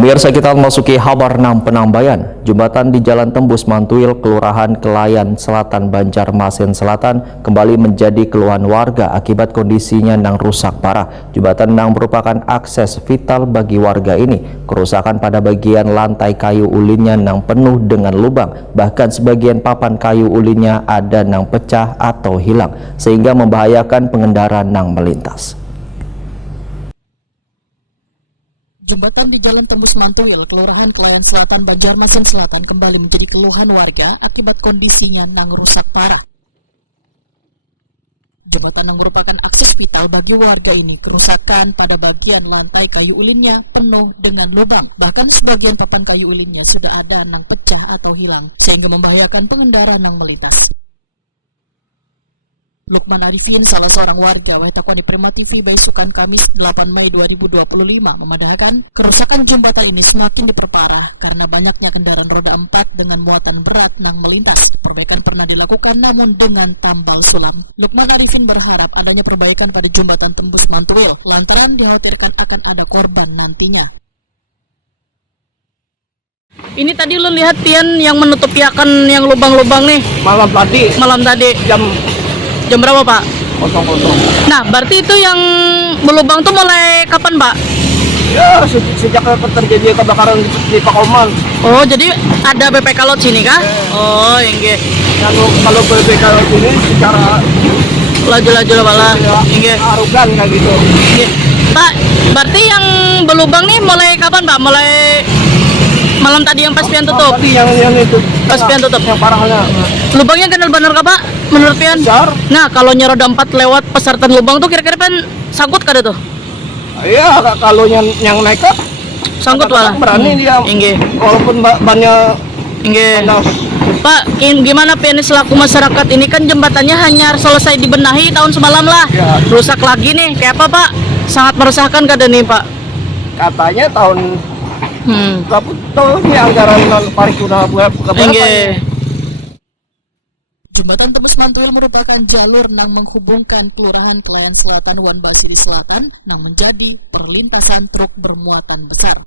Pemirsa, kita memasuki kabar 6 penambayan. Jembatan di Jalan Tembus Mantuil, Kelurahan Kelayan Selatan, Banjarmasin Selatan kembali menjadi keluhan warga akibat kondisinya yang rusak parah. Jembatan yang merupakan akses vital bagi warga ini. Kerusakan pada bagian lantai kayu ulinnya yang penuh dengan lubang, bahkan sebagian papan kayu ulinnya ada yang pecah atau hilang, sehingga membahayakan pengendara yang melintas. Jembatan di Jalan Tembus Mantuil, Kelurahan Kelayan Selatan, Banjarmasin Selatan kembali menjadi keluhan warga akibat kondisinya yang rusak parah. Jembatan yang merupakan akses vital bagi warga ini kerusakan pada bagian lantai kayu ulinnya penuh dengan lubang. Bahkan sebagian papan kayu ulinnya sudah ada yang pecah atau hilang, sehingga membahayakan pengendara yang melintas. Lukman Arifin, salah seorang warga Waitakoni Prima TV Baisukan Kamis 8 Mei 2025 memandangkan kerusakan jembatan ini semakin diperparah karena banyaknya kendaraan roda 4 dengan muatan berat yang melintas. Perbaikan pernah dilakukan namun dengan tambal sulam. Lukman Arifin berharap adanya perbaikan pada jembatan Tembus Mantuil lantaran dikhawatirkan akan ada korban nantinya. Ini tadi lo lihat Tian yang menutupi akan yang lubang-lubang nih malam tadi jam berapa, Pak? 00. Nah, berarti itu yang berlubang tuh mulai kapan, Pak? Ya, sejak terjadi kebakaran di Pakoman. Oh, jadi ada BPK Lot sini kah? Oh, inggih. Kalau BPK Lot ini secara Laju-laju lah, Pak. Inggih. arogan kayak gitu. Inggih. Pak, berarti yang berlubang nih mulai kapan, Pak? Mulai malam tadi yang pas pian tutup? Tadi yang itu. Pas pian tutup. Yang parahnya. Lubangnya benar-benar kah, Pak? Menurut pian? Besar. Nah, kalau roda 4 lewat pasartan lubang tuh kira-kira kan sangkut kada tuh? Iya, kalau yang nekat Sangkut lah. berani dia. Inggih. Walaupun banyak Inggih. Pak, gimana pian selaku masyarakat ini kan jembatannya hanya selesai dibenahi tahun semalam lah. Ya. Rusak lagi nih. Kayak apa, Pak? Sangat meresahkan kada nih, Pak? katanya tahun berapa tuh ini anggaran paripurna berapa? Inggih. Jembatan Tembus Mantuil merupakan jalur yang menghubungkan Kelurahan Kelayan Selatan Wanbasiri Selatan yang menjadi perlintasan truk bermuatan besar.